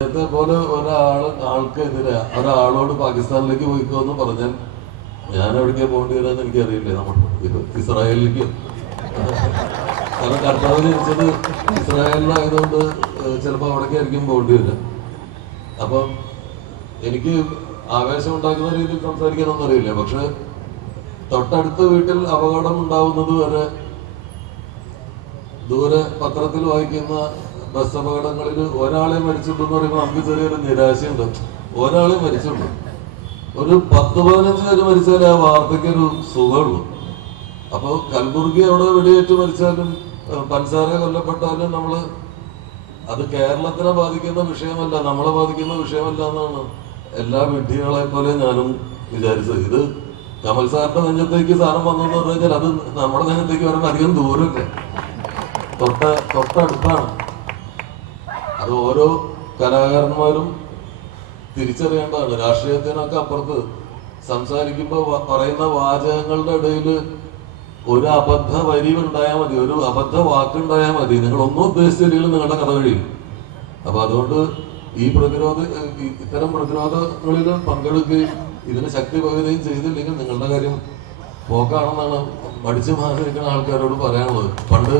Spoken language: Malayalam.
നേരത്തെ പോലെ ആൾക്കെതിരെ ഒരാളോട് പാകിസ്ഥാനിലേക്ക് പോയിക്കോ എന്ന് പറഞ്ഞാൽ ഞാൻ എവിടേക്കാ പോകേണ്ടി വരാന്ന് എനിക്കറിയില്ലേ. നമ്മൾ ഇസ്രായേലിലേക്ക്, കാരണം കർത്താവ് ജനിച്ചത് ഇസ്രായേലിലായതുകൊണ്ട് ചിലപ്പോൾ അവിടേക്കായിരിക്കും പോകേണ്ടി വരിക. അപ്പം എനിക്ക് ആവേശം ഉണ്ടാക്കുന്ന രീതിയിൽ സംസാരിക്കാനൊന്നും അറിയില്ല. പക്ഷെ തൊട്ടടുത്ത വീട്ടിൽ അപകടം ഉണ്ടാവുന്നത് വരെ ദൂരെ പത്രത്തിൽ വായിക്കുന്ന ബസ് അപകടങ്ങളിൽ ഒരാളെ മരിച്ചിട്ടുണ്ടെന്ന് പറയുമ്പോൾ നമുക്ക് ചെറിയൊരു നിരാശയുണ്ട്. ഒരാളെ മരിച്ചിട്ടുണ്ട്. ഒരു 10-15 പേര് മരിച്ചാൽ ആ വാർത്തയ്ക്ക് ഒരു സുഖമുള്ളൂ. അപ്പോൾ കൽബുർഗി അവിടെ വെടിയേറ്റ് മരിച്ചാലും പൻസാര കൊല്ലപ്പെട്ടാലും നമ്മള് അത് കേരളത്തിനെ ബാധിക്കുന്ന വിഷയമല്ല, നമ്മളെ ബാധിക്കുന്ന വിഷയമല്ല എന്നാണ് എല്ലാ വിഡ്ഢികളെ പോലെ ഞാനും വിചാരിച്ചത്. ഇത് കമൽ സാറിന്റെ നെഞ്ചത്തേക്ക് സാധനം വന്നെന്ന് പറഞ്ഞു കഴിഞ്ഞാൽ അത് നമ്മുടെ നെഞ്ചത്തേക്ക് വരാൻ അധികം ദൂരമില്ല, തൊട്ടടുത്താണ്. അത് ഓരോ കലാകാരന്മാരും തിരിച്ചറിയേണ്ടതാണ്. രാഷ്ട്രീയത്തിനൊക്കെ അപ്പുറത്ത് സംസാരിക്കുമ്പോൾ പറയുന്ന വാചകങ്ങളുടെ ഇടയിൽ ഒരു അബദ്ധ വരി ഉണ്ടായാൽ മതി, ഒരു അബദ്ധ വാക്കുണ്ടായാൽ മതി, നിങ്ങൾ ഒന്നും ഉദ്ദേശിച്ചില്ലെങ്കിൽ നിങ്ങളുടെ കഥ കഴിയും. അപ്പൊ അതുകൊണ്ട് ഇത്തരം പ്രതിരോധങ്ങളിൽ പങ്കെടുക്കുകയും ഇതിന് ശക്തി പകരുകയും ചെയ്തില്ലെങ്കിൽ നിങ്ങളുടെ കാര്യം പോക്കാണെന്നാണ് മടിച്ചു മാറിയിരിക്കുന്ന ആൾക്കാരോട് പറയാനുള്ളത്. പണ്ട്